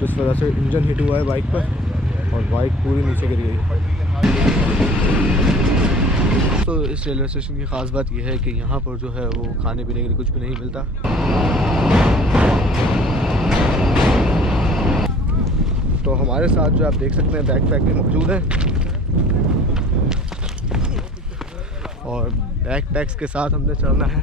जिस वजह से इंजन हिट हुआ है बाइक पर और बाइक पूरी नीचे गिर गई। तो इस रेलवे स्टेशन की ख़ास बात यह है कि यहाँ पर जो है वो खाने पीने के लिए कुछ भी नहीं मिलता। तो हमारे साथ जो आप देख सकते हैं बैकपैक भी मौजूद है और बैकपैक्स के साथ हमने चलना है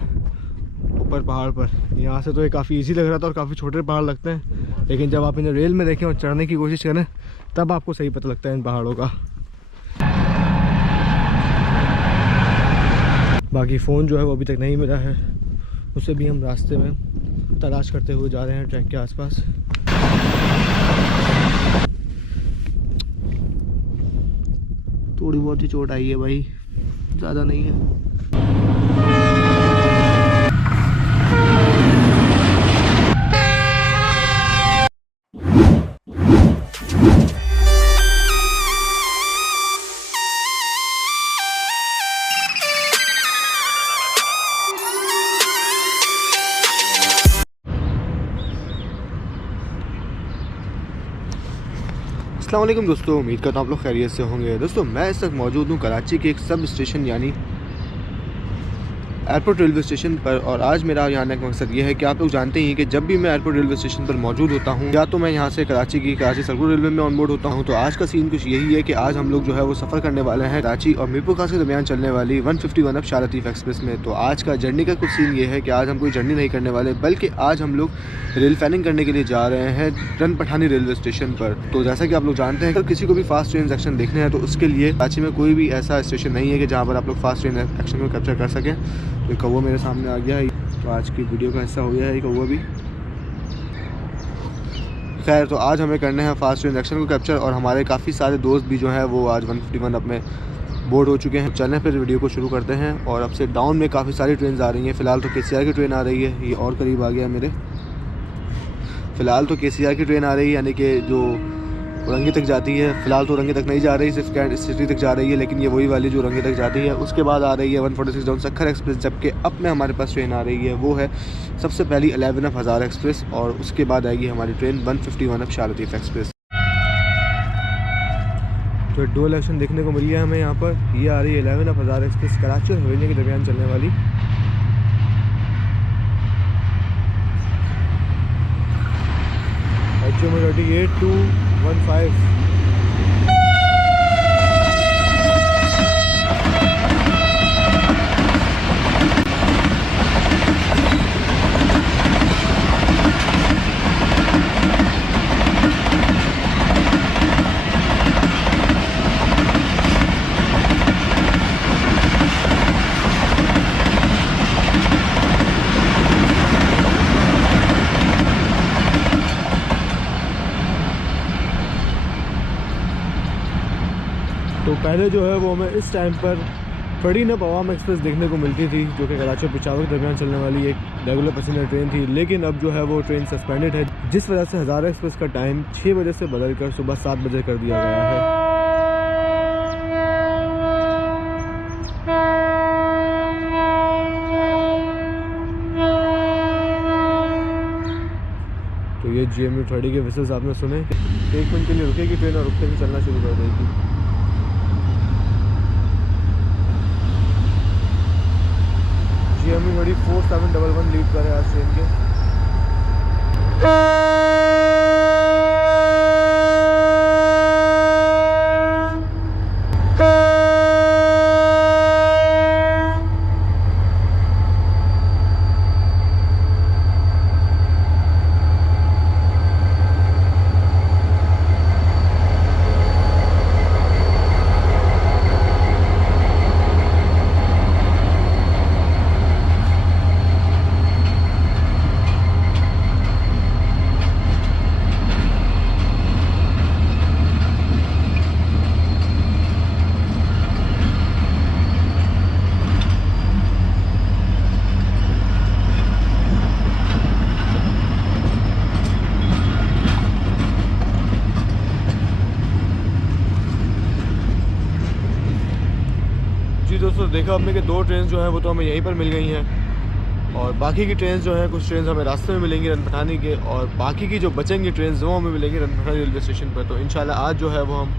ऊपर पहाड़ पर। यहाँ से तो ये काफ़ी इजी लग रहा था और काफ़ी छोटे पहाड़ लगते हैं, लेकिन जब आप इन्हें रेल में देखें और चढ़ने की कोशिश करें तब आपको सही पता लगता है इन पहाड़ों का। बाकी फ़ोन जो है वो अभी तक नहीं मिला है, उसे भी हम रास्ते में तलाश करते हुए जा रहे हैं ट्रैक के आसपास। थोड़ी बहुत ही चोट आई है भाई, ज़्यादा नहीं है। अस्सलाम वालेकुम दोस्तों, उम्मीद करता हूँ आप लोग खैरियत से होंगे। दोस्तों मैं इस वक्त मौजूद हूँ कराची के एक सब स्टेशन यानी एयरपोर्ट रेलवे स्टेशन पर, और आज मेरा यहाँ आने का मकसद ये है कि आप लोग जानते हैं कि जब भी मैं एयरपोर्ट रेलवे स्टेशन पर मौजूद होता हूँ या तो मैं यहाँ से कराची सर्कुलर रेलवे में ऑन बोर्ड होता हूँ। तो आज का सीन कुछ यही है कि आज हम लोग जो है वो सफ़र करने वाले हैं कराची और मीरपुर खास के दरमियान चलने वाली 151 अब शाह लतीफ़ एक्सप्रेस में। तो आज का जर्नी का कुछ सीन ये है कि आज हम कोई जर्नी नहीं करने वाले, बल्कि आज हम लोग रेल फैनिंग करने के लिए जा रहे हैं रन पठानी रेलवे स्टेशन पर। तो जैसा कि आप लोग जानते हैं, अगर किसी को भी फास्ट ट्रेन एक्शन देखने हैं तो उसके लिए कराची में कोई भी ऐसा स्टेशन नहीं है कि जहाँ पर आप लोग फास्ट ट्रेन एक्शन को कैप्चर कर सकें। तो कौवा मेरे सामने आ गया है, तो आज की वीडियो का हिस्सा हो गया है कौवा भी। खैर, तो आज हमें करने हैं फास्ट ट्रेन एक्शन को कैप्चर, और हमारे काफ़ी सारे दोस्त भी जो हैं वो आज 151 अब में बोर्ड हो चुके हैं। चलें फिर वीडियो को शुरू करते हैं। और अब से डाउन में काफ़ी सारी ट्रेन आ रही हैं। फ़िलहाल तो KCR की ट्रेन आ रही है, ये और करीब आ गया मेरे। फ़िलहाल तो KCR की ट्रेन आ रही है, यानी कि जो रंगी तक जाती है। फ़िलहाल तो रंगी तक नहीं जा रही, सिर्फ कैंट सिटी तक जा रही है, लेकिन ये वही वाली जो रंगी तक जाती है। उसके बाद आ रही है 146 डाउन सक्खर एक्सप्रेस, जबकि अब में हमारे पास ट्रेन आ रही है वो है सबसे पहली 11 अब हज़ार एक्सप्रेस, और उसके बाद आएगी हमारी ट्रेन 151 अब शाह लतीफ़ एक्सप्रेस। तो डुअल एक्शन देखने को मिल गया हमें यहाँ पर। ये आ रही है 11 अब हज़ार एक्सप्रेस कराची और हवेली के दरमियान चलने वाली। HM 38-215। तो पहले जो है वो हमें इस टाइम पर फरीन अब अवाम एक्सप्रेस देखने को मिलती थी, जो कि कराची और पेशावर के दरमियान चलने वाली एक रेगुलर पैसेंजर ट्रेन थी। लेकिन अब जो है वो ट्रेन सस्पेंडेड है, जिस वजह से हज़ार एक्सप्रेस का टाइम 6 बजे से बदलकर सुबह 7 बजे कर दिया गया है। तो ये GMU 30 के विशेष आपने सुने। 1 मिनट के लिए रुकेगी ट्रेन और रुकते ही चलना शुरू कर देगी। GMU 30 4711 लीड कर है आज ट्रेन के। जी दोस्तों, देखा आपने कि 2 ट्रेन जो हैं वो तो हमें यहीं पर मिल गई हैं, और बाकी की ट्रेन जो हैं, कुछ ट्रेन हमें रास्ते में मिलेंगी रनपठानी के, और बाकी की जो बचेंगी ट्रेन वो हमें मिलेंगी रनपठानी रेलवे स्टेशन पर। तो इंशाल्लाह आज जो है वो हम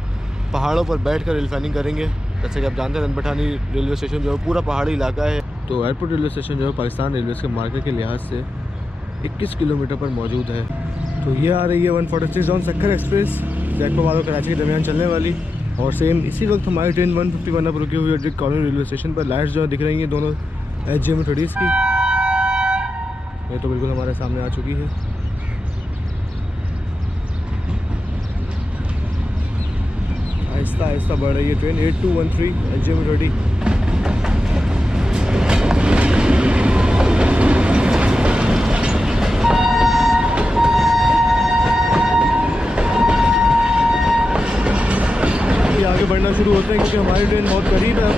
पहाड़ों पर बैठ कर रेलफाइनिंग करेंगे। जैसे कि आप जानते हैं रनपठानी रेलवे स्टेशन जो है पूरा पहाड़ी इलाका है। तो एयरपोर्ट रेलवे स्टेशन जो है पाकिस्तान रेलवे के मार्केट के लिहाज से 21 किलोमीटर पर मौजूद है। तो ये आ रही है 146 जॉन सक्खर एक्सप्रेस, जैकबाबाद और कराची के दरमियान चलने वाली। और सेम इसी वक्त हमारी ट्रेन 151 पर रुकी हुई है डिक कॉलोनी रेलवे स्टेशन पर। लाइट्स जो दिख रही हैं दोनों HGM थोड़ीज़ की, ये तो बिल्कुल हमारे सामने आ चुकी है। आहिस्ता आहिस्ता बढ़ रही है ट्रेन 8213 HGM 30। आगे बढ़ना शुरू होते हैं क्योंकि हमारी ट्रेन बहुत करीब है।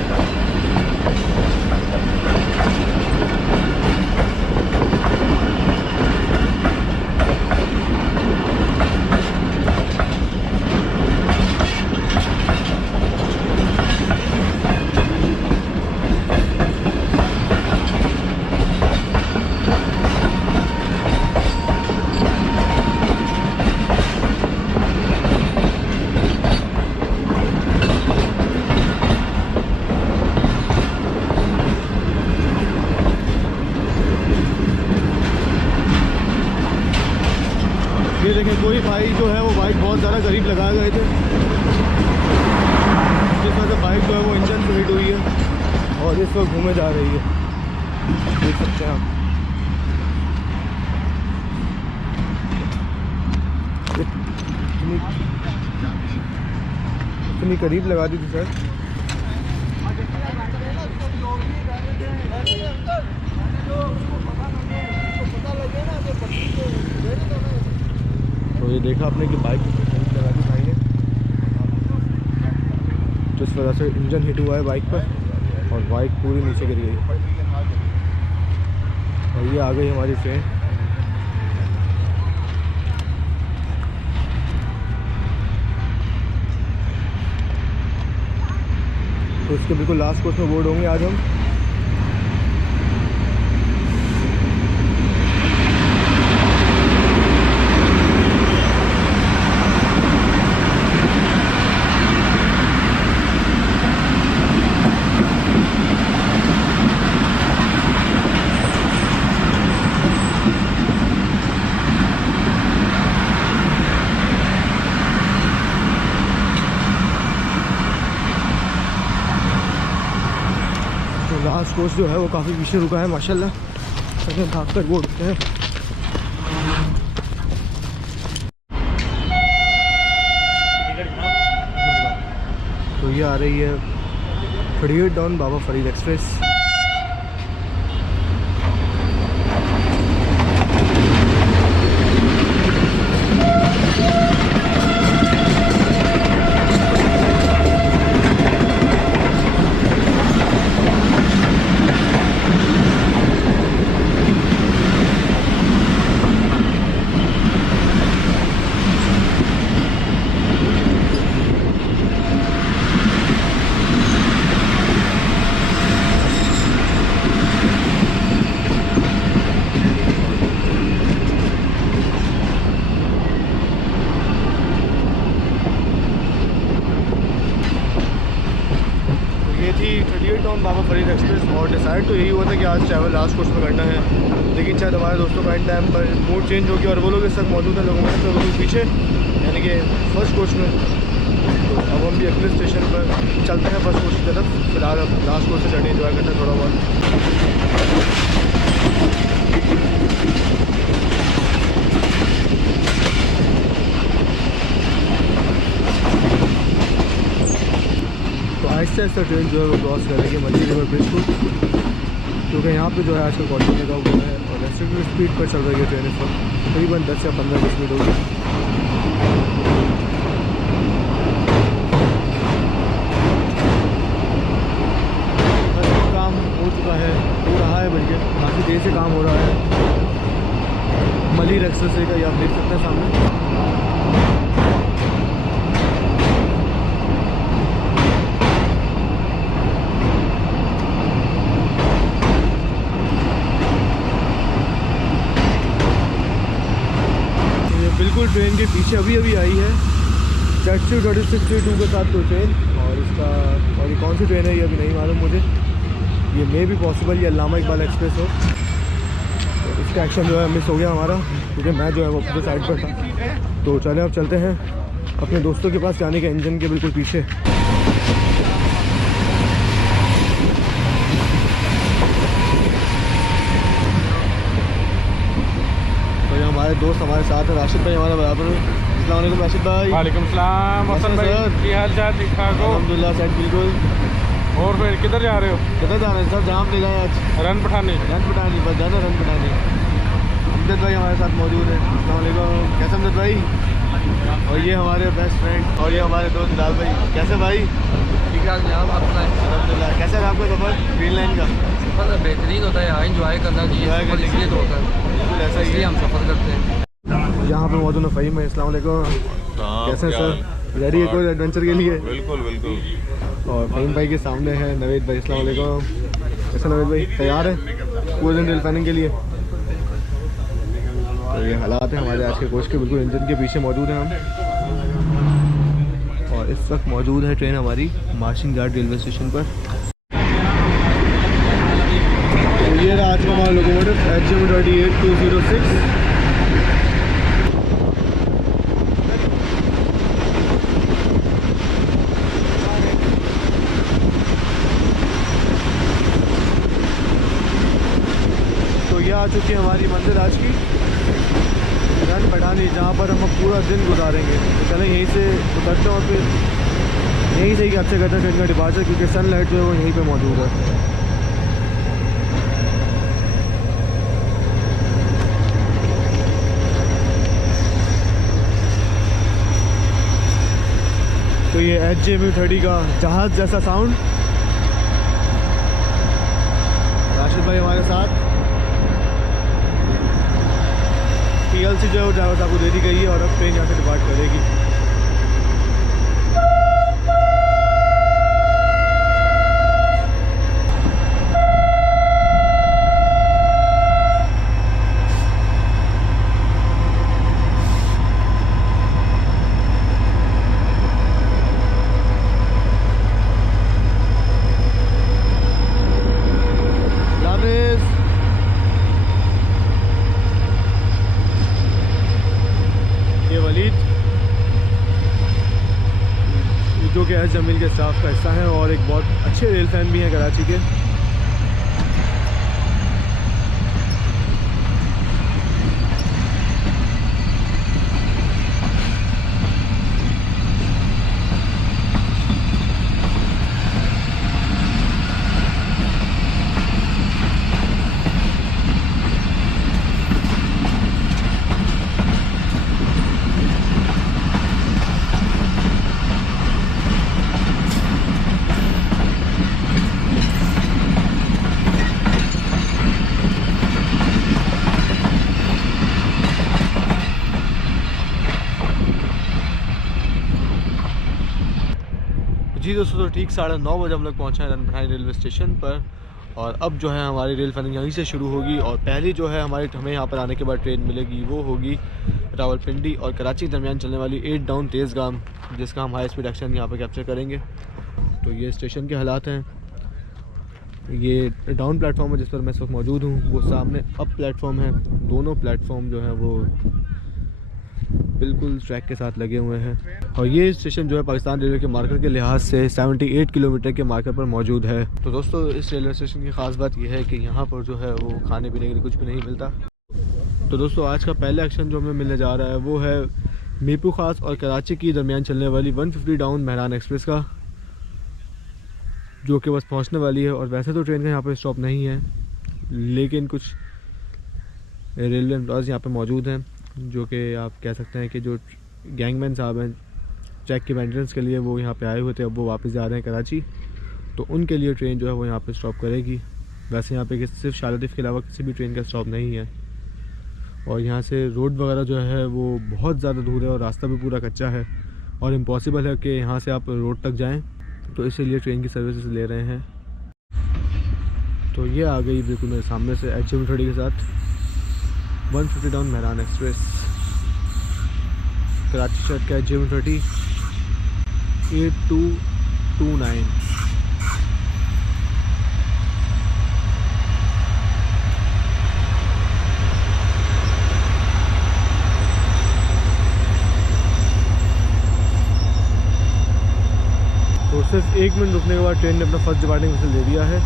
ये देखें कोई भाई जो है वो बाइक बहुत ज़्यादा करीब लगाए गए थे, जिस वजह से बाइक जो है वो इंजन से हिट हुई है और इस वक्त घूमे जा रही है, देख सकते हैं आप। इतनी करीब लगा दी थी सर। तो ये देखा आपने कि बाइक लगा दी भाई ने, तो इस वजह से इंजन हिट हुआ है बाइक पर और बाइक पूरी नीचे गिर गई। और ये आ गई हमारी ट्रेन। तो इसके बिल्कुल लास्ट कोच में बोर्ड होंगे आज हम। लास्ट कोच जो है वो काफ़ी पीछे रुका है माशाल्लाह, सेकंड भाग कर वो उठते हैं। तो ये आ रही है 38 डाउन बाबा फरीद एक्सप्रेस। थी 38 टाउन बाबा फरीद एक्सप्रेस और डिसाइड तो यही हुआ था कि आज ट्रैवल लास्ट कोर्स में करना है, लेकिन शायद हमारे दोस्तों का एंड टाइम पर मूड चेंज हो गया और वो लोग इस तक मौजूद हैं लोगों में तो बिल्कुल पीछे, यानी कि फर्स्ट कोर्स में। तो अब हम भी अगले स्टेशन पर चलते हैं फर्स्ट कोर्स की तरफ। फिलहाल अब लास्ट कोर्स से जर्नी इंजॉय करते हैं थोड़ा बहुत। आहिस्ता आहिस्ता ट्रेन जो है वो क्रॉस करेंगे मल्ली रिवर ब्रिज को, क्योंकि यहाँ पे जो है आजकल कॉर्डन लगा हुआ है और रेस्ट्रिक्टेड स्पीड पर चल रही है ट्रेन इस वक्त, तकरीबन 10 या 15 स्पीड होगी। काम हो चुका है, हो रहा है, बल्कि काफ़ी देर से काम हो रहा है मलिर एक्सप्रेस का, ये आप देख सकते हैं सामने। पीछे अभी अभी आई है ZC3632 के साथ कोई ट्रेन, और इसका और ये कौन सी ट्रेन है ये अभी नहीं मालूम मुझे। ये मे भी पॉसिबल ये अल्लामा इकबाल एक्सप्रेस हो। तो इसका एक्शन जो है मिस हो गया हमारा, क्योंकि मैं जो है वो अपने साइड पर था। तो चले अब चलते हैं अपने दोस्तों के पास जाने के इंजन के बिल्कुल पीछे। तो ये हमारे दोस्त हमारे साथ है, राशिद भाई हमारे बराबर में। अस्सलाम वालेकुम राशिद भाई। वालेकुम सलाम हसन भाई, की हाल चाल? ठीक ठाक हो? अल्हम्दुलिल्लाह सेट बिल्कुल। और फिर किधर जा रहे हो? किधर जा रहे हैं सर? जहाँ ले जाए आज रन पठाने। रन पठानी, बस जाना रन पठानी। अमजद भाई हमारे साथ मौजूद है। अस्सलाम वालेकुम, कैसे अमजद भाई? और ये हमारे बेस्ट फ्रेंड और ये हमारे दोस्त लाल भाई। कैसे भाई? ठीक ठाक जनाब, अपना अल्हम्दुलिल्लाह। कैसा रहा आपका सफ़र ग्रीन लाइन का? सफ़र बेहतरीन होता है, यहाँ इंजॉय करना चाहिए। सफ़र इसलिए तो होता है, बिल्कुल ऐसा ही इसलिए हम सफ़र करते हैं। यहाँ पे मौजूद है फ़हीम भाई। अस्सलाम वालेकुम, कैसे हैं सर? रेडी है कोई एडवेंचर के लिए? बिल्कुल बिल्कुल। और फ़हीम भाई के सामने है नवेद भाई। अस्सलाम वालेकुम, कैसे नवेद भाई? तैयार है पूरे दिन रेल फैनिंग के लिए? तो ये हालात है हमारे आज के कोच के, बिल्कुल इंजन के पीछे मौजूद हैं हम। और इस वक्त मौजूद है ट्रेन हमारी मार्शिंग गार्ड रेलवे स्टेशन पर। तो ये रहा आज का हमारा लोकोमोटिव HM28206। तो ये आ चुकी है हमारी मंजिल आज की, रन पठानी, जहाँ पर हम अब पूरा दिन गुजारेंगे। तो चलें यहीं से उतरते हैं और फिर यहीं से ही कैप्चर करते हैं ट्रेन का डिपार्चर, क्योंकि सनलाइट जो है वो यहीं पे मौजूद है। तो ये HM30 का जहाज़ जैसा साउंड। राशिद भाई हमारे साथ। PLC जो है वो ड्राइवर साहब को दे दी गई है और अब ट्रेन यहाँ से डिपार्ट करेगी। जो कि एस जमील के स्टाफ का हिस्सा है और एक बहुत अच्छे रेल फैन भी हैं कराची के। जी दोस्तों, तो ठीक 9:30 बजे हम लोग पहुँचे हैं रन पठानी रेलवे स्टेशन पर। और अब जो है हमारी रेल फैनिंग यहीं से शुरू होगी। और पहली जो है हमें यहाँ पर आने के बाद ट्रेन मिलेगी वो होगी रावलपिंडी और कराची के दरमियान चलने वाली 8 डाउन तेज़गाम, जिसका हम हाई स्पीड एक्शन यहाँ पर कैप्चर करेंगे। तो ये स्टेशन के हालात हैं। ये डाउन प्लेटफॉर्म है जिस पर मैं इस वक्त मौजूद हूँ, वो सामने अप प्लेटफॉर्म है। दोनों प्लेटफॉर्म जो है वो बिल्कुल ट्रैक के साथ लगे हुए हैं। और ये स्टेशन जो है पाकिस्तान रेलवे के मार्कर के लिहाज से 78 किलोमीटर के मार्कर पर मौजूद है। तो दोस्तों, इस रेलवे स्टेशन की ख़ास बात यह है कि यहाँ पर जो है वो खाने पीने के लिए कुछ भी नहीं मिलता। तो दोस्तों, आज का पहला एक्शन जो हमें मिलने जा रहा है वो है मीरपुर खास और कराची के दरमियान चलने वाली 150 डाउन मेहरान एक्सप्रेस का, जो कि बस पहुँचने वाली है। और वैसे तो ट्रेन का यहाँ पर स्टॉप नहीं है, लेकिन कुछ रेलवे एम्प्लॉयज़ यहाँ पर मौजूद हैं, जो कि आप कह सकते हैं कि जो गैंगमैन साहब हैं चेक के मेंटेनेंस के लिए, वो यहाँ पे आए हुए थे। अब वो वापस जा रहे हैं कराची, तो उनके लिए ट्रेन जो है वो यहाँ पे स्टॉप करेगी। वैसे यहाँ पे सिर्फ शारदिफ के अलावा किसी भी ट्रेन का स्टॉप नहीं है। और यहाँ से रोड वगैरह जो है वो बहुत ज़्यादा दूर है और रास्ता भी पूरा कच्चा है और इम्पॉसिबल है कि यहाँ से आप रोड तक जाएँ। तो इसीलिए ट्रेन की सर्विसेज ले रहे हैं। तो ये आ गई बिल्कुल मेरे सामने से HM30 के साथ 150 डाउन मेहरान एक्सप्रेस। कराची शहर का J130 8229। तो सिर्फ 1 मिनट रुकने के बाद ट्रेन ने अपना फर्स्ट डिपार्टिंग विसल दे दिया है।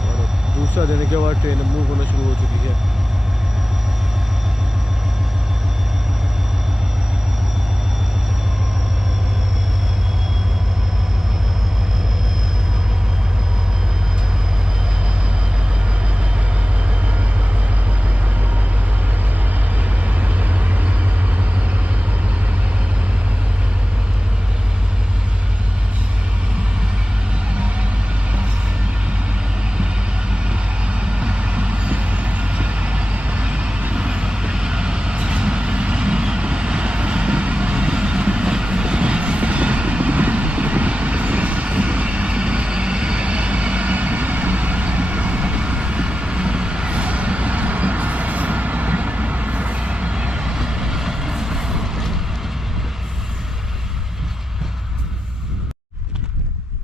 और दूसरा देने के बाद ट्रेन मूव होना शुरू हो चुकी है।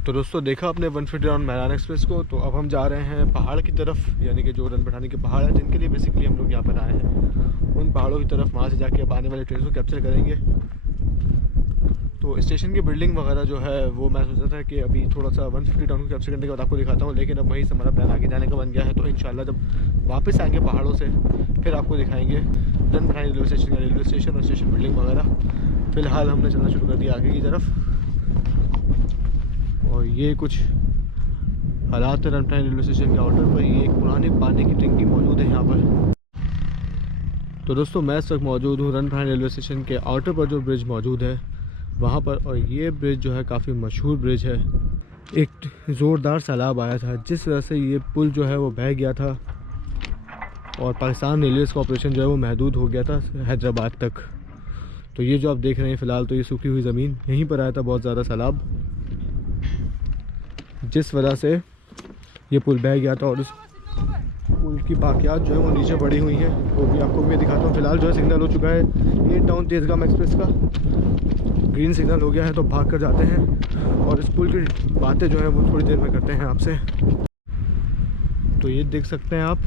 तो दोस्तों देखा आपने 150 राउंड मैरान एक्सप्रेस को। तो अब हम जा रहे हैं पहाड़ की तरफ, यानी कि जो रन पठानी के पहाड़ हैं जिनके लिए बेसिकली हम लोग यहाँ पर आए हैं, उन पहाड़ों की तरफ। वहाँ से जाके अब आने वाले ट्रेन को कैप्चर करेंगे। तो स्टेशन की बिल्डिंग वगैरह जो है वो मैं सोचा था कि अभी थोड़ा सा 150 टाउन को कैप्चर करने के बाद आपको दिखाता हूँ, लेकिन अब वहीं से हमारा प्लान आगे जाने का बन गया है। तो इंशाल्लाह जब वापस आएंगे पहाड़ों से फिर आपको दिखाएंगे रन पठानी रेलवे स्टेशन का रेलवे स्टेशन और स्टेशन बिल्डिंग वगैरह। फ़िलहाल हमने चलना शुरू कर दिया आगे की तरफ। और ये कुछ हालात है रन पठानी रेलवे स्टेशन के आउटर पर। ये एक पुरानी पानी की टंकी मौजूद है यहाँ पर। तो दोस्तों मैं इस वक्त मौजूद हूँ रन पठानी रेलवे स्टेशन के आउटर पर जो ब्रिज मौजूद है वहाँ पर। और ये ब्रिज जो है काफ़ी मशहूर ब्रिज है। एक ज़ोरदार सैलाब आया था जिस वजह से ये पुल जो है वो बह गया था और पाकिस्तान रेलवेज़ का ऑपरेशन जो है वो महदूद हो गया था हैदराबाद तक। तो ये जो आप देख रहे हैं फ़िलहाल तो ये सूखी हुई ज़मीन, यहीं पर आया था बहुत ज़्यादा सैलाब जिस वजह से ये पुल बह गया था। और उस पुल की बाकियात जो है वो नीचे पड़ी हुई हैं, वो भी आपको मैं दिखाता हूँ। फ़िलहाल जो है सिग्नल हो चुका है 8 टाउन तेज़गाम एक्सप्रेस का, ग्रीन सिग्नल हो गया है। तो भाग कर जाते हैं और इस पुल की बातें जो है वो थोड़ी देर में करते हैं आपसे। तो ये देख सकते हैं आप,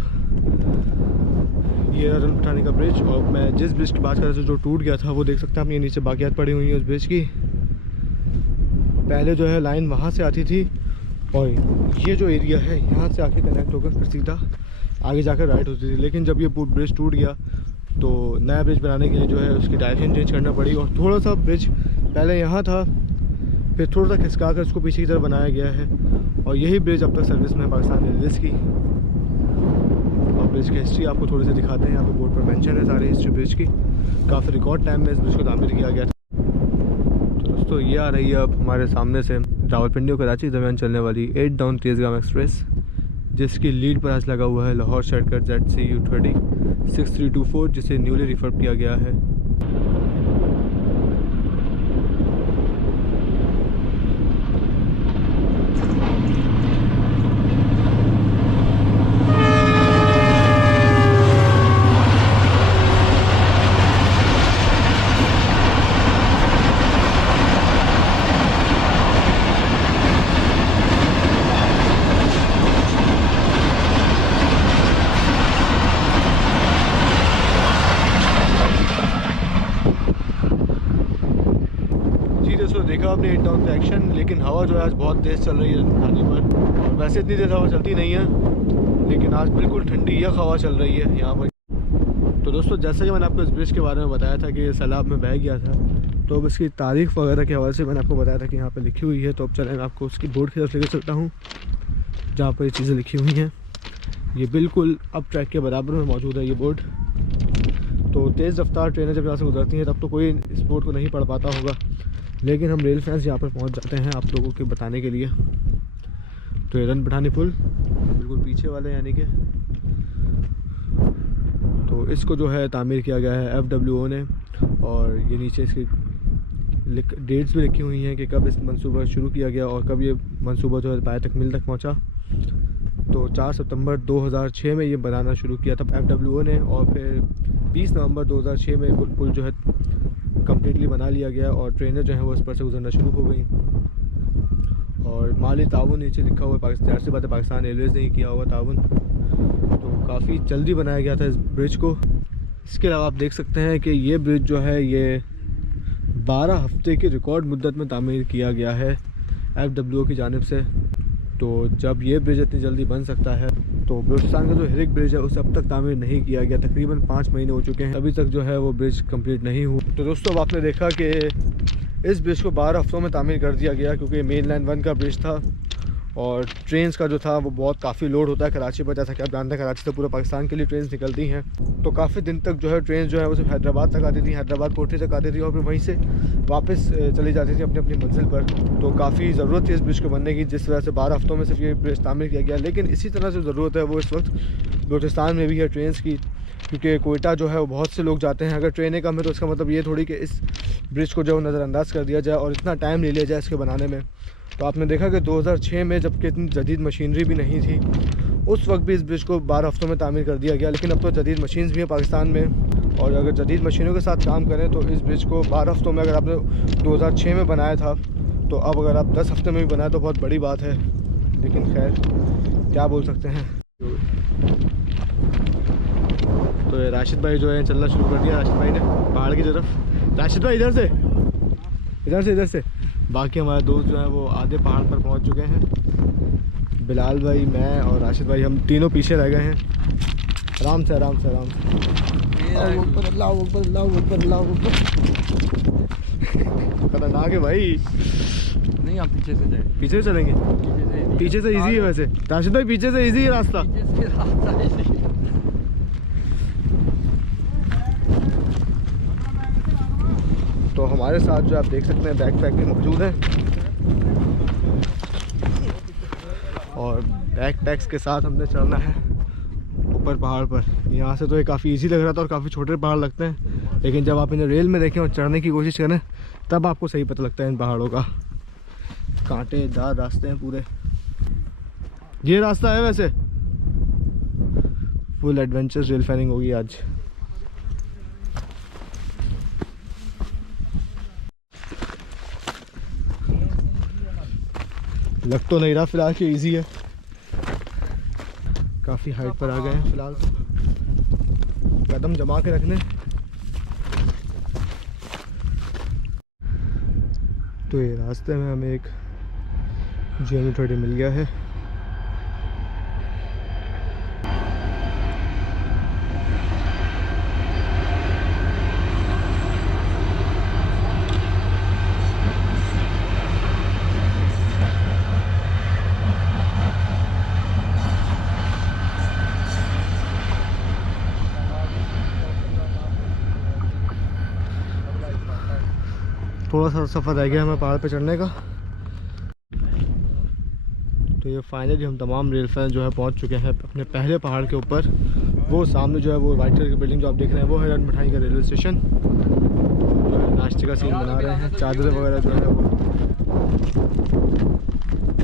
ये रन पठानी का ब्रिज। और मैं जिस ब्रिज की बात कर रहा था जो टूट गया था वो देख सकते हैं आप, ये नीचे बाकियात पड़ी हुई है उस ब्रिज की। पहले जो है लाइन वहाँ से आती थी और ये जो एरिया है यहाँ से आके कनेक्ट होकर फिर सीधा आगे जाकर राइट होती थी। लेकिन जब ये ब्रिज टूट गया तो नया ब्रिज बनाने के लिए जो है उसकी डायरेक्शन चेंज करना पड़ी और थोड़ा सा ब्रिज पहले यहाँ था फिर थोड़ा सा खिसका कर उसको पीछे की तरफ बनाया गया है। और यही ब्रिज अब तक सर्विस में पाकिस्तान रेलवेज़ की। और ब्रिज की हिस्ट्री आपको थोड़ी सी दिखाते हैं। यहाँ पे बोर्ड पर मेंशन है सारी हिस्ट्री ब्रिज की। काफ़ी रिकॉर्ड टाइम में इस ब्रिज को तामीर किया गया था। तो दोस्तों ये आ रही है अब हमारे सामने से रावलपिंडी और कराची के दरमियान चलने वाली 8 टाउन तेज़गाम एक्सप्रेस, जिसकी लीड पर आज लगा हुआ है लाहौर शॉर्टकट ZCU30 6324, जिसे न्यूली रिफर्ब किया गया है। देखा आपने 8 टाउन का एक्शन, लेकिन हवा जो है आज बहुत तेज़ चल रही है पठानी पर। और वैसे इतनी तेज़ हवा चलती नहीं है, लेकिन आज बिल्कुल ठंडी यख हवा चल रही है यहाँ पर। तो दोस्तों जैसा कि मैंने आपको इस ब्रिज के बारे में बताया था कि ये सैलाब में बह गया था, तो अब इसकी तारीख़ वगैरह के हवाले से मैंने आपको बताया था कि यहाँ पर लिखी हुई है। तो अब चलें मैं आपको उसकी बोर्ड की तरफ लेकर चलता हूँ जहाँ पर ये चीज़ें लिखी हुई हैं। ये बिल्कुल अब ट्रैक के बराबर में मौजूद है ये बोर्ड। तो तेज़ रफ्तार ट्रेनें जब यहाँ से गुजरती हैं तब तो कोई इस बोर्ड को नहीं पढ़ पाता होगा, लेकिन हम रेल फैंस यहाँ पर पहुँच जाते हैं आप लोगों के बताने के लिए। तो ये रन पठानी पुल बिल्कुल पीछे वाले यानी कि, तो इसको जो है तामीर किया गया है FWO ने। और ये नीचे इसकी डेट्स भी लिखी हुई हैं कि कब इस मंसूबा शुरू किया गया और कब ये मंसूबा जो है पाए तक मिल तक पहुँचा। तो 4 सितंबर 2006 में ये बनाना शुरू किया था FWO ने, और फिर 20 नवंबर 2006 में पुल जो है कम्प्लीटली बना लिया गया और ट्रेनें जो हैं वो इस पर से गुजरना शुरू हो गई। और माली ताउन नीचे लिखा हुआ है, पाकिस्तान से बात है, पाकिस्तान एयरवेज़ ने ही किया हुआ ताउन। तो काफ़ी जल्दी बनाया गया था इस ब्रिज को। इसके अलावा आप देख सकते हैं कि ये ब्रिज जो है ये 12 हफ्ते की रिकॉर्ड मुद्दत में तामीर किया गया है FWO की जानिब से। तो जब ये ब्रिज इतनी जल्दी बन सकता है, तो बलूचिस्तान का जो हिरिक ब्रिज है उसे अब तक तामीर नहीं किया गया। तकरीबन 5 महीने हो चुके हैं, अभी तक जो है वो ब्रिज कंप्लीट नहीं हुआ। तो दोस्तों अब आपने देखा कि इस ब्रिज को 12 हफ्तों में तामीर कर दिया गया, क्योंकि मेन लाइन 1 का ब्रिज था और ट्रेन्स का जो था वो बहुत काफ़ी लोड होता है कराची पर। जैसा कि आप जानते हैं कराची से पूरे पाकिस्तान के लिए ट्रेन्स निकलती हैं, तो काफ़ी दिन तक जो है ट्रेन जो है वो सिर्फ हैदराबाद तक आती थी, हैदराबाद कोठी तक आती थी और फिर वहीं से वापस चली जाती थी अपनी अपनी मंजिल पर। तो काफ़ी ज़रूरत थी इस ब्रिज को बनने की, जिस वजह से 12 हफ्तों में सिर्फ ये ब्रिज तामीर किया गया। लेकिन इसी तरह से ज़रूरत है वो इस वक्त बलूचिस्तान में भी है ट्रेन्स की, क्योंकि कोयटा जो है वो बहुत से लोग जाते हैं। अगर ट्रेनें कम है तो इसका मतलब ये थोड़ी कि इस ब्रिज को जो नज़रअंदाज कर दिया जाए और इतना टाइम ले लिया जाए इसके बनाने में। तो आपने देखा कि 2006 में जबकि इतनी जदीद मशीनरी भी नहीं थी, उस वक्त भी इस ब्रिज को 12 हफ्तों में तामीर कर दिया गया। लेकिन अब तो जदीद मशीन्स भी हैं पाकिस्तान में, और अगर जदीद मशीनों के साथ काम करें तो इस ब्रिज को 12 हफ्तों में, अगर आपने 2006 में बनाया था तो अब अगर आप 10 हफ्ते में भी बनाए तो बहुत बड़ी बात है। लेकिन खैर क्या बोल सकते हैं। तो ये राशिद भाई जो है चलना शुरू कर दिया, राशिद भाई ने पहाड़ की तरफ। राशिद भाई इधर से बाकी हमारे दोस्त जो हैं वो आधे पहाड़ पर पहुंच चुके हैं। बिलाल भाई, मैं और राशिद भाई, हम तीनों पीछे रह गए हैं। आराम से खतरनाक है भाई। नहीं आप पीछे से जाए, पीछे से चलेंगे, पीछे से इजी है वैसे। राशिद भाई पीछे से इजी है रास्ता। तो हमारे साथ जो आप देख सकते हैं बैक पैक भी मौजूद है, और बैक पैक्स के साथ हमने चलना है ऊपर पहाड़ पर। यहाँ से तो ये काफ़ी इजी लग रहा था और काफ़ी छोटे पहाड़ लगते हैं, लेकिन जब आप इन्हें रेल में देखें और चढ़ने की कोशिश करें तब आपको सही पता लगता है इन पहाड़ों का। कांटेदार रास्ते हैं पूरे। ये रास्ता है वैसे फुल एडवेंचर रेल फैनिंग होगी आज। लग तो नहीं रहा फिलहाल कि इजी है, काफ़ी हाइट पर आ गए हैं फिलहाल। तो कदम जमा के रखने। तो ये रास्ते में हमें एक GMU30 मिल गया है। थोड़ा सा सफ़र रह गया हमें पहाड़ पे चढ़ने का। तो ये फाइनली हम तमाम रेल फैन जो है पहुंच चुके हैं अपने पहले पहाड़ के ऊपर। वो सामने जो है वो वाइट कलर की बिल्डिंग जो आप देख रहे हैं वो है रन मिठाई का रेलवे स्टेशन। जो है नाश्ते का सीन बना रहे हैं, चादरें वगैरह जो है वो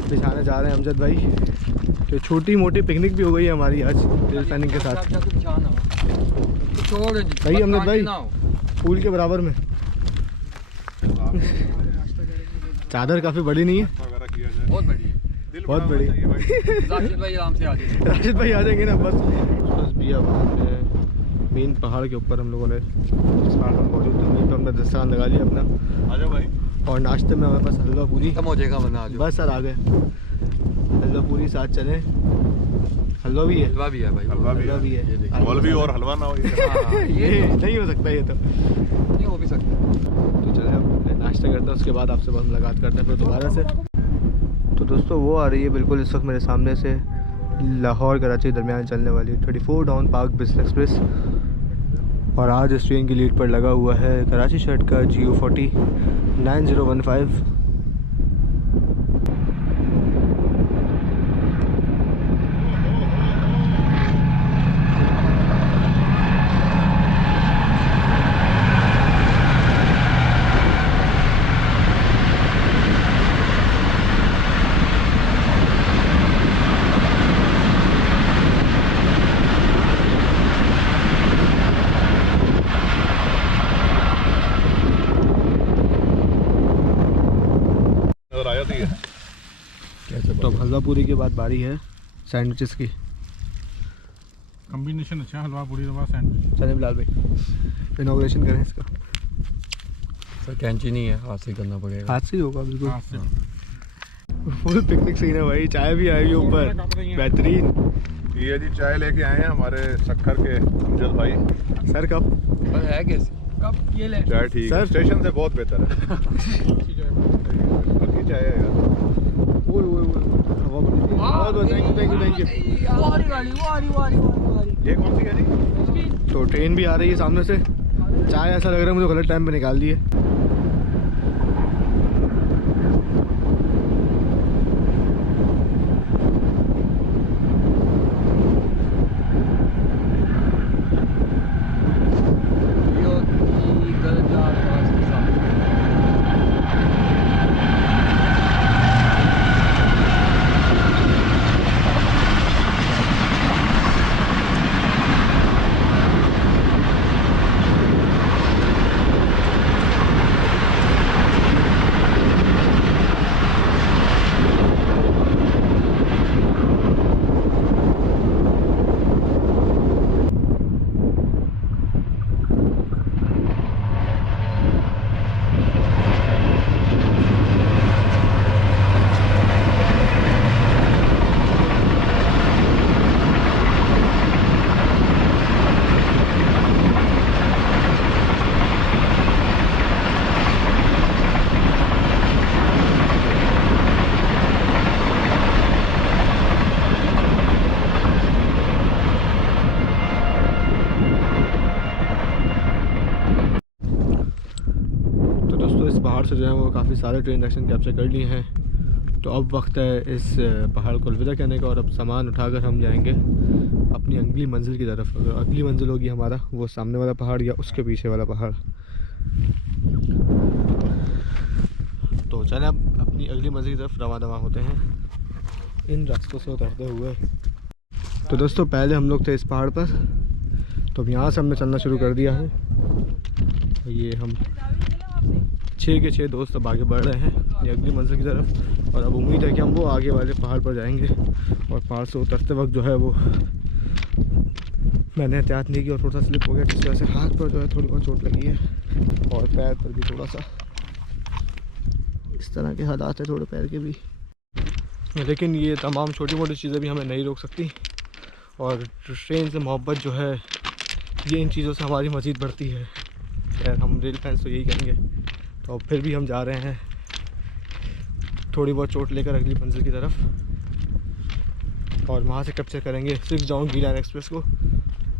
बिछाने जा रहे हैं अमजद भाई। तो छोटी मोटी पिकनिक भी हो गई है हमारी आज रेल फैनिंग के साथ। सही अमजद भाई, पूल के बराबर में। चादर काफ़ी बड़ी नहीं है, बहुत बड़ी, बहुत बड़ी। राशिद भाई आराम से आ जाएंगे। राशिद भाई आ जाएंगे ना बस भी। अब मेन पहाड़ के ऊपर हम लोगों ने जिस पहाड़ पर मौजूद थे वहीं पर हमने दस्तान लगा लिया अपना। आ जाओ भाई। और नाश्ते में हमारे पास हलवा पूरी खत्म हो जाएगा वरना आज। बस सर आ गए। हलवा पूरी साथ चले, हलवा भी है, हलवा भी है भाई, हलवा भी है। मौलवी और हलवा ना हो ये नहीं हो सकता, ये तो नहीं हो भी सकता। तो चले अब नाश्ता करते हैं, उसके बाद आपसे मुलाकात करते हैं फिर दोबारा से। तो दोस्तों वो आ रही है बिल्कुल इस वक्त मेरे सामने से लाहौर कराची के दरमियान चलने वाली 34 डाउन पार्क बिजनेस एक्सप्रेस। और आज इस ट्रेन की लीड पर लगा हुआ है कराची शहर का GU40 9015। जाती है। तो अब हलवा पूरी के बाद बारी है सैंडविचेस की। कॉम्बिनेशन अच्छा, हलवा पूरी के बाद सैंडविच। चले बिलाल भाई इनॉग्रेशन करें इसका। सर कैंची नहीं है, हाथ से करना पड़ेगा। हाथ से ही होगा बिल्कुल। हाथ से। फुल पिकनिक सीन है भाई, चाय भी आई हुई ऊपर बेहतरीन। ये जी चाय लेके आए हैं हमारे सक्खर के अमजद भाई। सर कब पर है कैसे? कब ये ले? चाय ठीक है, स्टेशन से बहुत बेहतर है। अच्छी चाय है यार। ओए ओए ओए हवा बड़ी थी। बहुत बहुत थैंक यू थैंक यू। ये कौन सी है जी? तो ट्रेन भी आ रही है सामने से। चाय ऐसा लग रहा है मुझे गलत टाइम पे निकाल दी है। पहाड़ से जो है वो काफ़ी सारे ट्रांजैक्शन कैप्चर कर लिए हैं। तो अब वक्त है इस पहाड़ को अलविदा कहने का और अब सामान उठाकर हम जाएंगे अपनी अगली मंजिल की तरफ। अगर अगली मंजिल होगी हमारा वो सामने वाला पहाड़ या उसके पीछे वाला पहाड़। तो चलें अब अपनी अगली मंजिल की तरफ रवाना होते हैं इन रास्तों से उतरते हुए। तो दोस्तों पहले हम लोग थे इस पहाड़ पर, तो अब यहाँ से हमने चलना शुरू कर दिया है। ये हम 6 के 6 दोस्त अब आगे बढ़ रहे हैं ये अगली मंजिल की तरफ। और अब उम्मीद है कि हम वो आगे वाले पहाड़ पर जाएंगे। और पहाड़ से उतरते वक्त जो है वो मैंने एहतियात नहीं की और थोड़ा सा स्लिप हो गया, जिस वजह से हाथ पर जो है थोड़ी बहुत चोट लगी है और पैर पर भी थोड़ा सा इस तरह के हालात है थोड़े पैर के भी। लेकिन ये तमाम छोटी मोटी चीज़ें भी हमें नहीं रोक सकती और ट्रेन से मोहब्बत जो है ये इन चीज़ों से हमारी मज़ीद बढ़ती है। खैर हम रेल फैंस तो यही कहेंगे। तो फिर भी हम जा रहे हैं थोड़ी बहुत चोट लेकर अगली मंजिल की तरफ और वहाँ से कैप्चर करेंगे 6 डाउन गीलान एक्सप्रेस को,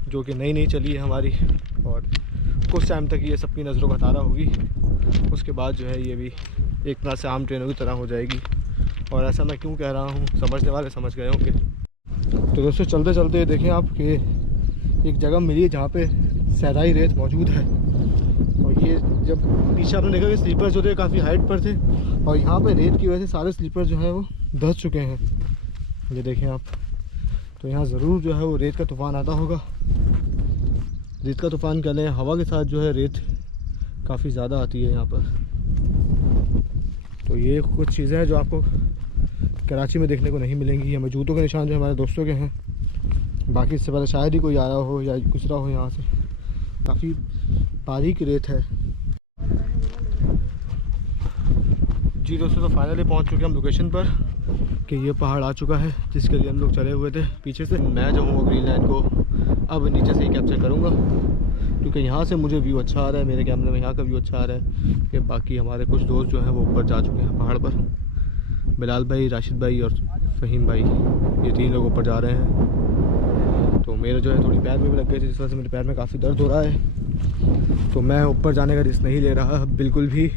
जो कि नई चली है हमारी और कुछ टाइम तक ये सबकी नज़रों का तारा होगी। उसके बाद जो है ये भी एक तरह से आम ट्रेनों की तरह हो जाएगी। और ऐसा मैं क्यों कह रहा हूँ समझने वाले समझ गए होंगे। तो दोस्तों चलते चलते देखें आप कि एक जगह मिली है जहाँ पे सहराई रेत मौजूद है। और ये जब पीछे आपने देखा कि स्लीपर जो थे काफ़ी हाइट पर थे और यहाँ पे रेत की वजह से सारे स्लीपर जो है वो धंस चुके हैं। ये देखें आप, तो यहाँ ज़रूर जो है वो रेत का तूफ़ान आता होगा। रेत का तूफ़ान कह लें, हवा के साथ जो है रेत काफ़ी ज़्यादा आती है यहाँ पर। तो ये कुछ चीज़ें हैं जो आपको कराची में देखने को नहीं मिलेंगी। हमें जूतों के निशान जो हमारे दोस्तों के हैं, बाकी इससे पहले शायद ही कोई आया हो या गुजरा हो यहाँ से। काफ़ी बारीक रेत है। जी दोस्तों, तो फाइनली पहुँच चुके हम लोकेशन पर कि ये पहाड़ आ चुका है जिसके लिए हम लोग चले हुए थे पीछे से। मैं जो हूँ ग्रीन लाइन को अब नीचे से ही कैप्चर करूँगा क्योंकि यहाँ से मुझे व्यू अच्छा आ रहा है, मेरे कैमरे में यहाँ का व्यू अच्छा आ रहा है। कि बाकी हमारे कुछ दोस्त जो हैं वो ऊपर जा चुके हैं पहाड़ पर। बिलाल भाई, राशिद भाई और फ़हीम भाई, ये 3 लोग ऊपर जा रहे हैं। तो मेरे जो है थोड़ी पैर में भी लग गई थी, जिस वजह से मेरे पैर में काफ़ी दर्द हो रहा है। तो मैं ऊपर जाने का रिस्क नहीं ले रहा बिल्कुल भी,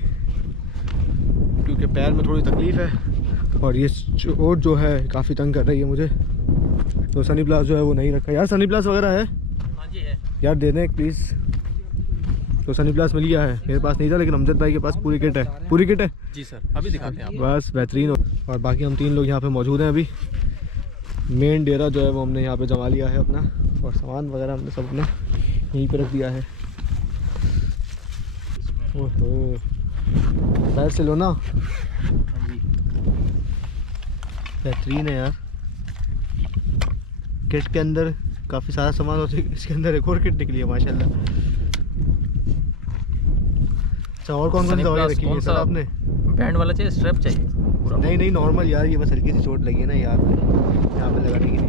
क्योंकि पैर में थोड़ी तकलीफ़ है और ये चोट जो है काफ़ी तंग कर रही है मुझे। तो सनी प्लास जो है वो नहीं रखा। यार सनी प्लास वगैरह है? हाँ जी है यार दे दें प्लीज़। तो सनी प्लास मिल गया है, मेरे पास नहीं था लेकिन अमजद भाई के पास पूरी किट है। पूरी किट है जी सर, अभी दिखाते हैं आप। बस बेहतरीन। और बाकी हम 3 लोग यहाँ पे मौजूद हैं अभी। मेन डेरा जो है वो हमने यहाँ पे जमा लिया है अपना और सामान वगैरह हमने सब अपना यहीं पे रख दिया है। ओहो, साइड से लो ना। बेहतरीन है यार। किट के अंदर काफ़ी सारा सामान होता है, इसके अंदर एक और किट निकली है माशाल्लाह। अच्छा और कौन कौन सी दवाई रखी है सर आपने? बैंड वाला चाहिए, स्ट्रैप चाहिए पूरा? नहीं नॉर्मल यार, ये बस हल्की सी चोट लगी है ना यार यहाँ पे लगाने के लिए,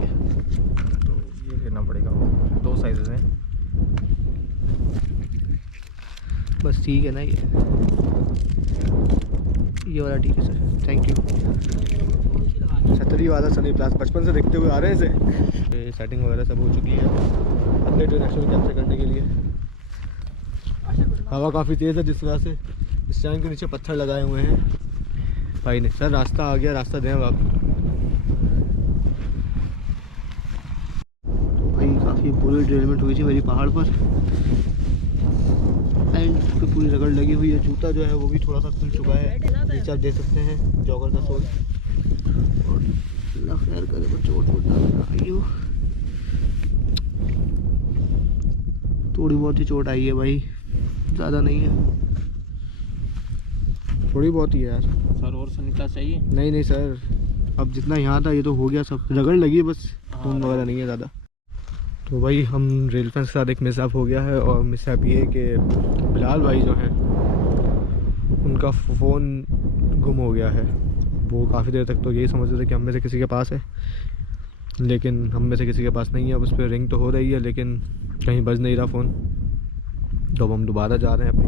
तो ये लेना पड़ेगा। 2 साइजेस हैं बस ठीक है ना। ये वाला ठीक है सर, थैंक यू। 70 वाला सनी प्लस बचपन से देखते हुए आ रहे हैं इसे। सेटिंग वगैरह सब हो चुकी है अपने ट्रेन एक्शन कैप्चर करने के लिए। हवा काफ़ी तेज़ है जिस वजह से स्टैंड के नीचे पत्थर लगाए हुए हैं भाई ने। सर रास्ता आ गया, रास्ता दें अब आप। तो भाई काफ़ी बुरी डिरेलमेंट हुई थी मेरी पहाड़ पर, एंड पे पूरी रगड़ लगी हुई है। जूता जो है वो भी थोड़ा सा खुल चुका है, नीचे आप देख सकते हैं जॉगर का सोल। और अल्लाह खैर करे पर चोट वोट ना आइयो, थोड़ी बहुत ही चोट आई है भाई, ज़्यादा नहीं है, थोड़ी बहुत ही है यार। सर और सनी प्लस चाहिए? नहीं सर, अब जितना यहाँ था ये तो हो गया सब, रगड़ लगी है बस, खून वगैरह नहीं है ज़्यादा। तो भाई हम रेल फैंस के साथ एक मिसअप हो गया है, और मिसअप ये है कि बिलाल भाई जो है उनका फ़ोन गुम हो गया है। वो काफ़ी देर तक तो यही समझते थे कि हम में से किसी के पास है, लेकिन हम में से किसी के पास नहीं है। अब उस पर रिंग तो हो रही है लेकिन कहीं बज नहीं रहा फ़ोन। तो अब हम दोबारा जा रहे हैं अपनी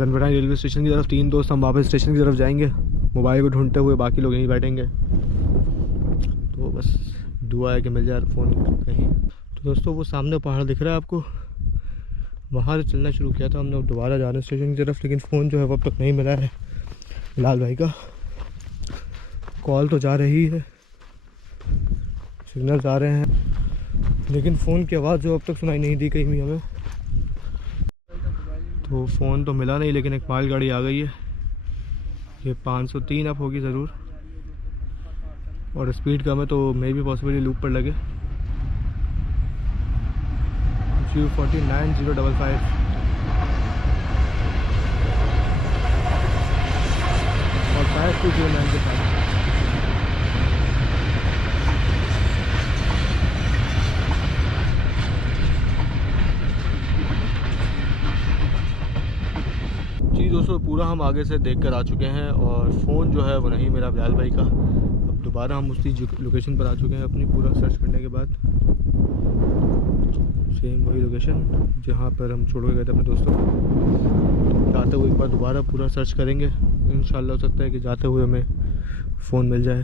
रनपटाई रेलवे स्टेशन की तरफ। 3 दोस्त हम वापस स्टेशन की तरफ जाएंगे मोबाइल को ढूंढते हुए, बाकी लोग यहीं बैठेंगे। तो बस दुआ है कि मिल जाए फ़ोन कहीं। तो दोस्तों वो सामने पहाड़ दिख रहा है आपको, वहाँ से चलना शुरू किया था हमने। दोबारा जा रहे हैं स्टेशन की तरफ, लेकिन फ़ोन जो है वो अब तक नहीं मिला है बिलाल भाई का। कॉल तो जा रही है, सिग्नल्स आ रहे हैं, लेकिन फ़ोन की आवाज़ जो अब तक सुनाई नहीं दी कहीं भी हमें। तो फ़ोन तो मिला नहीं, लेकिन एक मालगाड़ी आ गई है, ये 503 अब होगी ज़रूर, और स्पीड कम है तो मे भी पॉसिबली लूप पर लगे। 49055 और शायद 2095। जी दोस्तों पूरा हम आगे से देख कर आ चुके हैं, और फ़ोन जो है वो नहीं मिला बिलाल भाई का। अब दोबारा हम उसी लोकेशन पर आ चुके हैं अपनी पूरा सर्च करने के बाद। सेम वही लोकेशन जहाँ पर हम छोड़ के गए थे अपने दोस्तों को। जाते हुए एक बार दोबारा पूरा सर्च करेंगे, इंशाल्लाह हो सकता है कि जाते हुए हमें फ़ोन मिल जाए।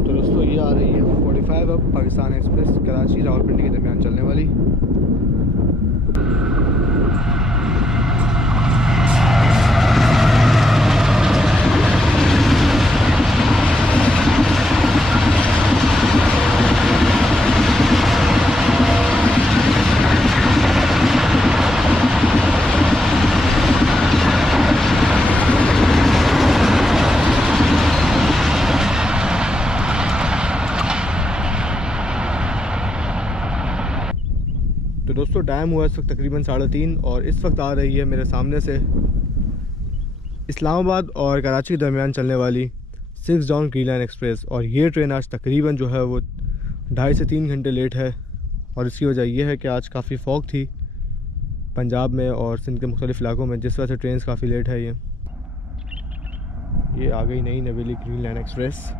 तो दोस्तों ये आ रही है 45 अब पाकिस्तान एक्सप्रेस कराची रावलपिंडी के दरमियान चलने वाली। तो दोस्तों टाइम हुआ इस वक्त तकरीबन 3:30, और इस वक्त आ रही है मेरे सामने से इस्लामाबाद और कराची के दरमियान चलने वाली 6 डाउन ग्रीन लाइन एक्सप्रेस। और ये ट्रेन आज तकरीबन जो है वो 2.5 से 3 घंटे लेट है, और इसकी वजह यह है कि आज काफ़ी फॉग थी पंजाब में और सिंध के मुख्तलिफ़ इलाकों में, जिस वजह से ट्रेन काफ़ी लेट है। ये आ गई नई नवेली ग्रीन लाइन एक्सप्रेस।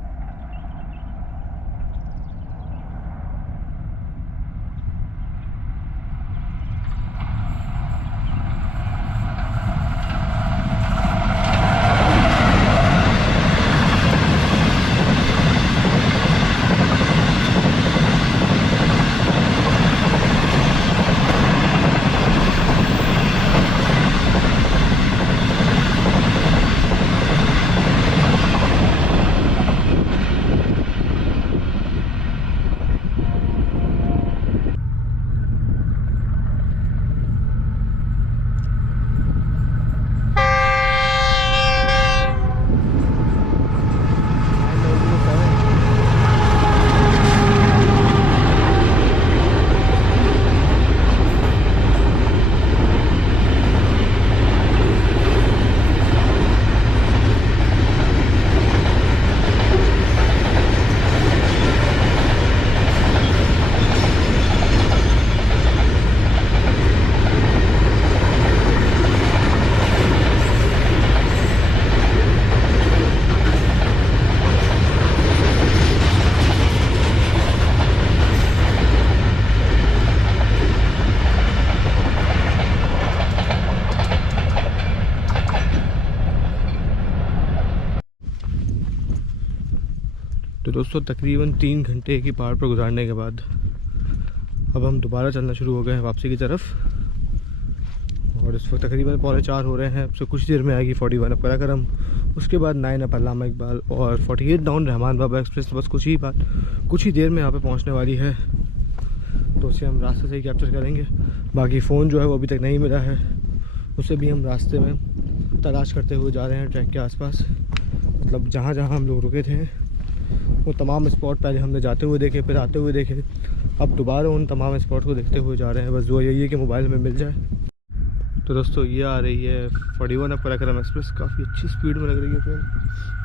तो दोस्तों तकरीबन 3 घंटे की पहाड़ पर गुजारने के बाद अब हम दोबारा चलना शुरू हो गए हैं वापसी की तरफ। और इस वक्त तकरीबन 3:45 हो रहे हैं। अब से कुछ देर में आएगी 41 अप कराकरम, उसके बाद 9 अप अल्लामा इकबाल और 48 डाउन रहमान बाबा एक्सप्रेस। तो बस कुछ ही देर में यहाँ पे पहुँचने वाली है, तो उसे हम रास्ते से ही कैप्चर करेंगे। बाकी फ़ोन जो है वो अभी तक नहीं मिला है, उसे भी हम रास्ते में तलाश करते हुए जा रहे हैं ट्रैक के आसपास। मतलब जहाँ जहाँ हम लोग रुके थे वो तमाम स्पॉट पहले हमने जाते हुए देखे, फिर आते हुए देखे, अब दोबारा उन तमाम स्पॉट को देखते हुए जा रहे हैं। बस दुआ यही है कि मोबाइल में मिल जाए। तो दोस्तों ये आ रही है 41 अप कराकरम एक्सप्रेस, काफ़ी अच्छी स्पीड में लग रही है ट्रेन।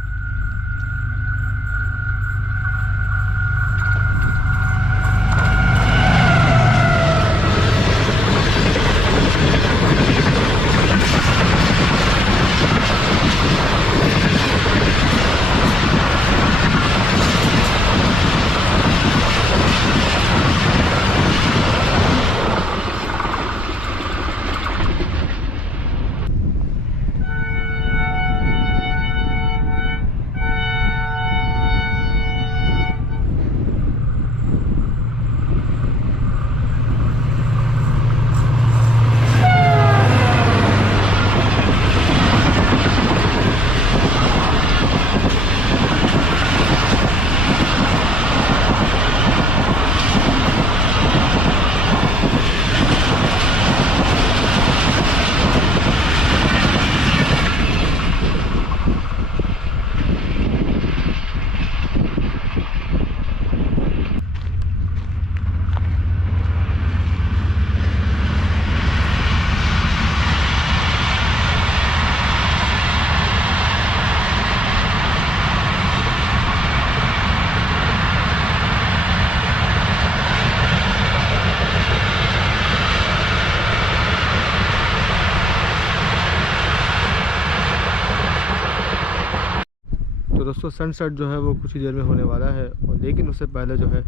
दोस्तों सनसेट जो है वो कुछ ही देर में होने वाला है, और लेकिन उससे पहले जो है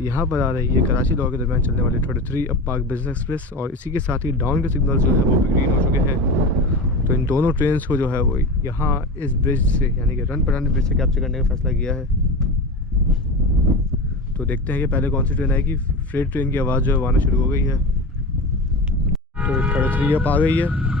यहाँ पर आ रही है कराची लाहौर के दरमियान चलने वाली 33 अप पार्क बिजनेस एक्सप्रेस। और इसी के साथ ही डाउन के सिग्नल्स जो है वो भी ग्रीन हो चुके हैं। तो इन दोनों ट्रेन्स को जो है वो यहाँ इस ब्रिज से यानी कि रन पठानी ब्रिज से कैप्चर करने का फैसला किया है। तो देखते हैं कि पहले कौन सी ट्रेन आएगी। फ्रेट ट्रेन की आवाज़ जो है वो आना शुरू हो गई है। तो 33 अप आ गई है।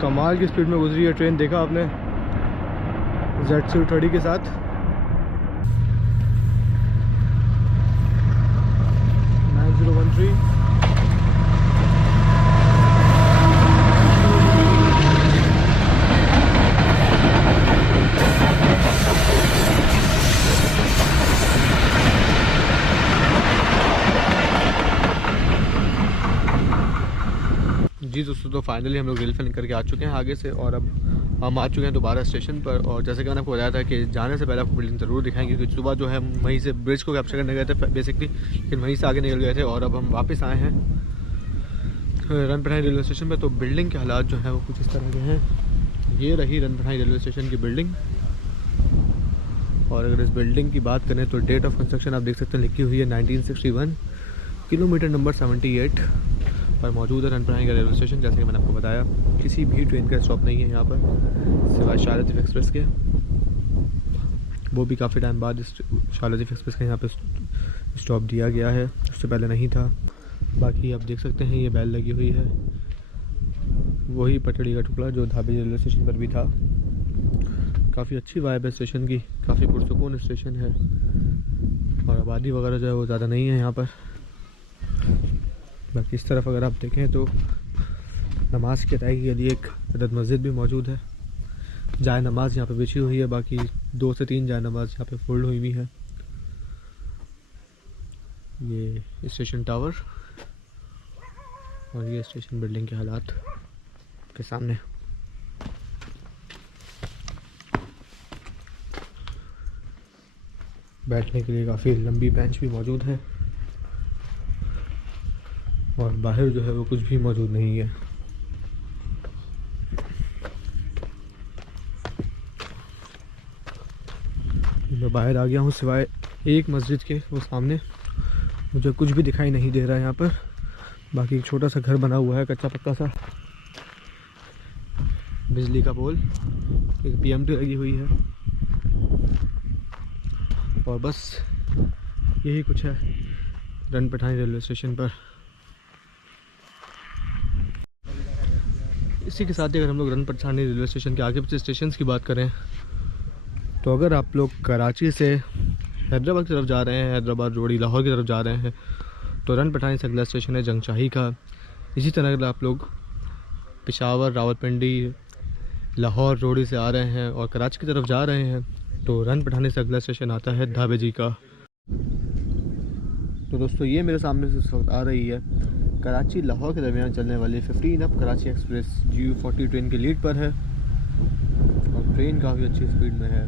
कमाल की स्पीड में गुजरी है ट्रेन, देखा आपने ZC30 के साथ। जी दोस्तों, तो फाइनली हम लोग रेल फिनिश करके आ चुके हैं आगे से, और अब हम आ चुके हैं दोबारा स्टेशन पर। और जैसे कि मैंने आपको बताया था कि जाने से पहले आपको बिल्डिंग ज़रूर दिखाएंगे, क्योंकि सुबह जो है वहीं से ब्रिज को कैप्चर करने गए थे बेसिकली, लेकिन वहीं से आगे निकल गए थे। और अब हम वापस आए हैं रन पठानी रेलवे स्टेशन पर। तो बिल्डिंग के हालात जो हैं वो कुछ इस तरह के हैं। ये रही रन पठानी रेलवे स्टेशन की बिल्डिंग। और अगर इस बिल्डिंग की बात करें तो डेट ऑफ कंस्ट्रक्शन आप देख सकते हैं लिखी हुई है 1961, किलोमीटर नंबर 78 पर मौजूद है रन पठानी का रेलवे स्टेशन। जैसे कि मैंने आपको बताया, किसी भी ट्रेन का स्टॉप नहीं है यहाँ पर सिवाय शाह लतीफ़ एक्सप्रेस के। वो भी काफ़ी टाइम बाद शाह लतीफ़ एक्सप्रेस का यहाँ पे स्टॉप दिया गया है, उससे पहले नहीं था। बाकी आप देख सकते हैं ये बैल लगी हुई है, वही पटड़ी का टुकड़ा जो धाबी रेलवे स्टेशन पर भी था। काफ़ी अच्छी वाइब है स्टेशन की, काफ़ी पुरसुकून स्टेशन है, और आबादी वगैरह जो है वो ज़्यादा नहीं है यहाँ पर। बाकी इस तरफ अगर आप देखें तो नमाज की अदायगी के लिए एक अदद मस्जिद भी मौजूद है। जाए नमाज यहाँ पे बिछी हुई है, बाकी 2 से 3 जाए नमाज यहाँ पे फोल्ड हुई है। ये स्टेशन टावर और ये स्टेशन बिल्डिंग के हालात के सामने। बैठने के लिए काफ़ी लंबी बेंच भी मौजूद है। और बाहर जो है वो कुछ भी मौजूद नहीं है। मैं बाहर आ गया हूँ, सिवाय एक मस्जिद के वो सामने मुझे कुछ भी दिखाई नहीं दे रहा है यहाँ पर। बाकी एक छोटा सा घर बना हुआ है, कच्चा पक्का सा, बिजली का पोल, एक PMT लगी हुई है और बस यही कुछ है रन पठानी रेलवे स्टेशन पर। इसी के साथ ही अगर हम लोग रन पठानी रेलवे स्टेशन के आगे पीछे स्टेशन की बात करें तो अगर आप लोग कराची से हैदराबाद की तरफ जा रहे हैं, हैदराबाद रोड़ी लाहौर की तरफ जा रहे हैं, तो रन पठानी से अगला स्टेशन है जंगशाही का। इसी तरह अगर आप लोग पेशावर, रावलपिंडी, लाहौर रोड़ी से आ रहे हैं और कराची की तरफ जा रहे हैं तो रन पठानी से अगला स्टेशन आता है ढाबे जी का। तो दोस्तों ये मेरे सामने से इस वक्त आ रही है कराची लाहौर के दरमियान चलने वाली 15 up Karachi express GU40 train के लीड पर है और ट्रेन काफ़ी अच्छी स्पीड में है।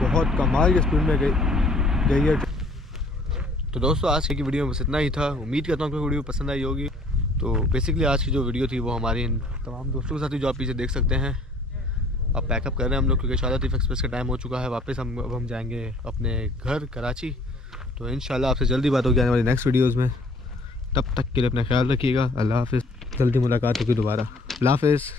बहुत कमाल की स्पीड में गई है। तो दोस्तों आज की वीडियो में बस इतना ही था। उम्मीद करता हूँ कि वीडियो पसंद आई होगी। तो बेसिकली आज की जो वीडियो थी वो हमारे इन तमाम दोस्तों के साथ ही, जो आप पीछे देख सकते हैं। अब पैकअप कर रहे हैं हम लोग क्योंकि शारदा लतीफ़ एक्सप्रेस का टाइम हो चुका है। वापस हम जाएंगे अपने घर कराची। तो इंशाल्लाह आपसे जल्दी बात होगी आने वाली नेक्स्ट वीडियोज़ में। तब तक के लिए अपना ख्याल रखिएगा। अल्लाह हाफ़िज़। जल्दी मुलाकात होगी दोबारा। अल्लाह हाफ़िज़।